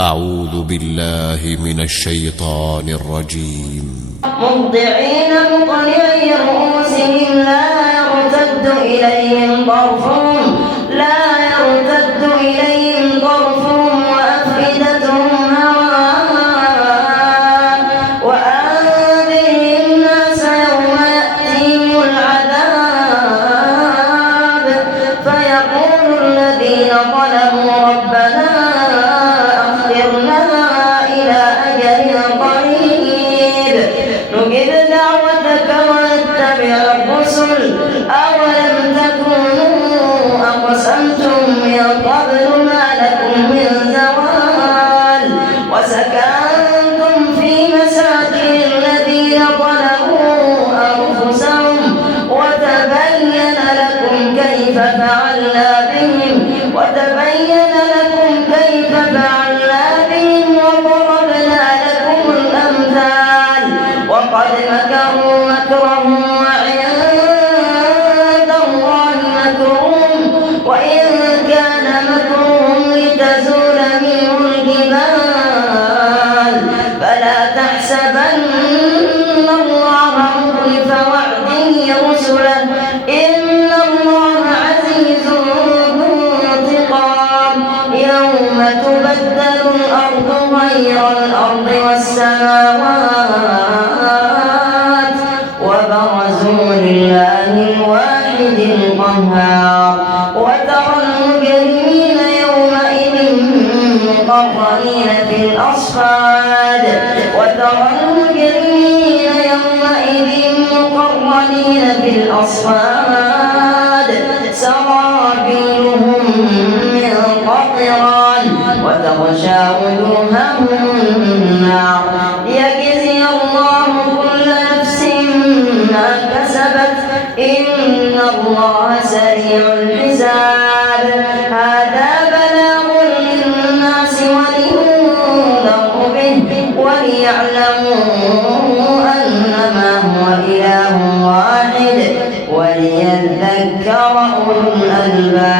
أعوذ بالله من الشيطان الرجيم. مهطعين مقنعي رؤوسهم لا يرتد إليهم طرفهم وأفئدتهم هواء وأنذر الناس يوم يأتيهم العذاب فيقول الذين ظلموا ربنا إلى أجل قريب نجب دعوتك ونتبع الرسل أولم تكونوا أقسمتم من قبل ما لكم من زوال وسكنتم في مساكن الذين ظلموا أنفسهم وتبين لكم كيف فعلنا بهم وضربنا لكم الأمثال وقد مكروا مكرهم وعند الله مكرهم وإن كان مكرهم لتزول منه الجبال فلا تحسبن الله مخلف وعده رسله إن الله عزيز ذو انتقام يوم تبدل الأرض غير الأرض والسماوات وبرزوا لله الواحد القهار وترى المجرمين يومئذ مقرنين في الأصفاد سرابيلهم من قطران وتغشى وجوههم النار ليجزي الله كل نفس ما كسبت إن الله سريع الحساب هذا بلاغ للناس ولينذروا به وليعلموا أنما هو إله واحد وليذكر أولو الألباب.